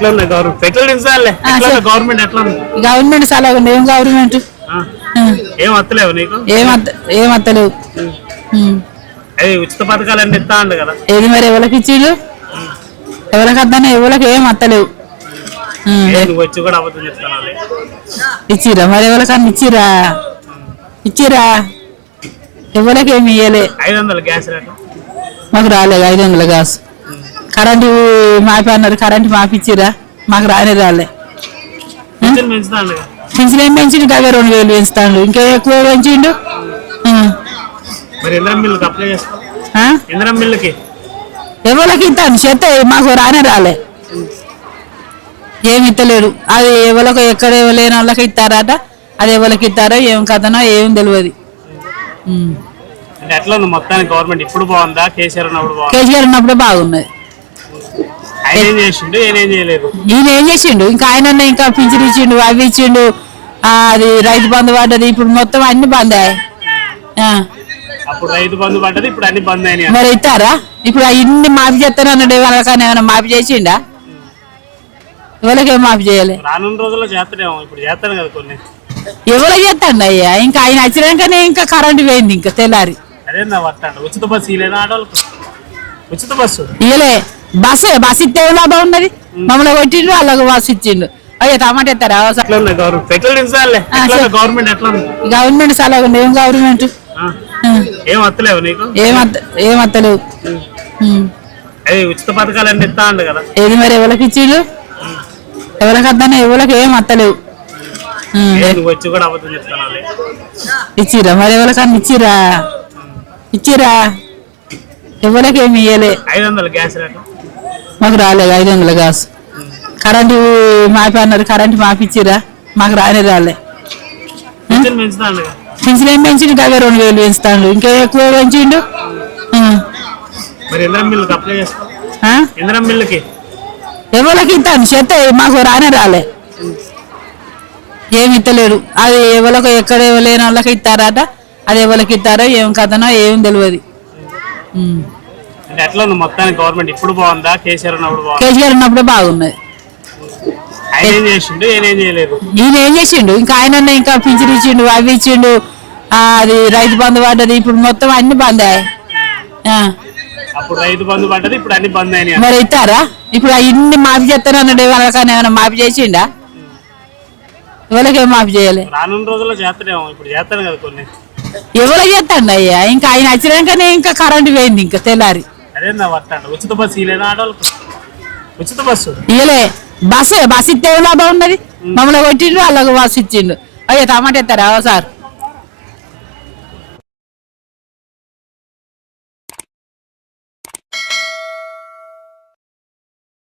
ఎట్లా ఉంది government petrol దించాలే government ఎట్లా ఉంది గవర్నమెంట్ చాలా ఉంది ఏం గవర్నమెంట్ ఏం వస్తలేవు నీకు ఏం వస్తలేవు అది ఉచిత పథకాలు అన్ని ఇస్తా ఉండు కదా ఏది మరి ఎవరికి ఇచ్చిళ్ళు ఎవరికి వద్దానే ఎవరికి ఏం వస్తలేవు వచ్చి కూడా అబద్ధం చెప్తాను ఇచ్చిరా మరి ఎవరికన్నా ఇచ్చిరా ఎవరికి ఏమి ఇయ్యలే 500 గ్యాస్ రేటు మాకు రాలేదు 500 గ్యాస్ కరెంటు మాపి అన్నారు కరెంటు మాపిచ్చిరా మాకు రాలే పెంచిన ఏం పెంచిండు కాగా 2000 పెంచుతాడు ఇంకా ఎక్కువ పెంచిండు ఎవరికి ఇస్తాను చెత్త మాకు రాలే ఏమి ఇస్తలేడు అది ఎవరికి ఎక్కడ లేని వాళ్ళకి ఇస్తారట అది ఎవరికి ఇస్తారో ఏం కథనో ఏం తెలియదు ఎట్లా ఉంది మొత్తానికి గవర్నమెంట్ ఇప్పుడు బాగుందా కేసీఆర్ ఉన్నప్పుడు బాగున్నది ఈయన ఏం చేసిండు ఇంకా ఆయన ఇంకా పింఛన్ ఇచ్చిండు అవి ఇచ్చిండు అది రైతు బంధు పడ్డది ఇప్పుడు మొత్తం అన్ని బంద్ మరి ఇస్తారా ఇప్పుడు ఇన్ని మాఫీ చేస్తాను అన్నాడు వాళ్ళకన్నా ఏమైనా మాఫీ చేసిండా ఎవరికేం మాఫీ చేయాలి ఎవరికి చేస్తాండి అయ్యా ఇంకా ఆయన వచ్చినాకనే ఇంకా కరెంటు పోయింది ఇంకా తెల్లారి ఇయలే బస్సు ఇస్తే లాభం ఉన్నది మమ్మల్ని కొట్టిండు వాళ్ళకు బస్సు ఇచ్చిండు అయ్యా టమాటా ఎత్తారా గవర్నమెంట్ చాలా ఉంది ఏం గవర్నమెంట్ ఏం వస్తలేవు నీకు ఏం వస్తలేవు ఉచిత పథకాలు అన్ని ఇస్తా ఉండు కదా ఏది మరి ఎవరికి ఇచ్చిళ్ళు ఎవరికి వద్దానే ఎవరికి ఏం వస్తలేవు వచ్చి కూడా అబద్ధం చెప్తాను ఇచ్చిరా మరి ఎవరికన్నా ఇచ్చిరా ఎవరికి ఏమి ఇయ్యలే 500 గ్యాస్ రేటు మాకు రాలేదు 500 గ్యాస్ కరెంటు మాపి అన్నారు కరెంటు మాపిచ్చిరా మాకు రాలే పెంచిన ఏం పెంచిండు కాగా 2000 పెంచుతాడు ఇంకా ఎక్కువ పెంచిండు ఎవరికి ఇస్తాను చెత్త మాకు రాలే ఏమి ఇస్తలేడు అది ఎవరికి ఎక్కడ లేని వాళ్ళకి ఇస్తారట అది ఎవరికి ఇస్తారో ఏం కథనో ఏం తెలియదు ఎట్లా ఉంది మొత్తానికి గవర్నమెంట్ ఇప్పుడు బాగుందా కేసీఆర్ ఉన్నప్పుడు బాగున్నది ఈయన ఏం చేసిండు ఇంకా ఆయన ఇంకా పింఛన్ ఇచ్చిండు అవి ఇచ్చిండు అది రైతు బంధు పడ్డది ఇప్పుడు మొత్తం అన్ని బంద్ మరి ఇస్తారా ఇప్పుడు ఇన్ని మాఫీ చేస్తాను అన్నాడు వాళ్ళకన్నా ఏమైనా మాఫీ చేసిండా ఎవరికేం మాఫీ చేయాలి ఎవరికి చేస్తాండి అయ్యా ఇంకా ఆయన వచ్చినాకనే ఇంకా కరెంటు పోయింది ఇంకా తెల్లారి ఇయలే బస్సు ఇస్తే లాభం ఉన్నది మమ్మల్ని కొట్టిండు వాళ్ళకు బస్సు ఇచ్చిండు అయ్యా టమాటా ఎత్తారా సార్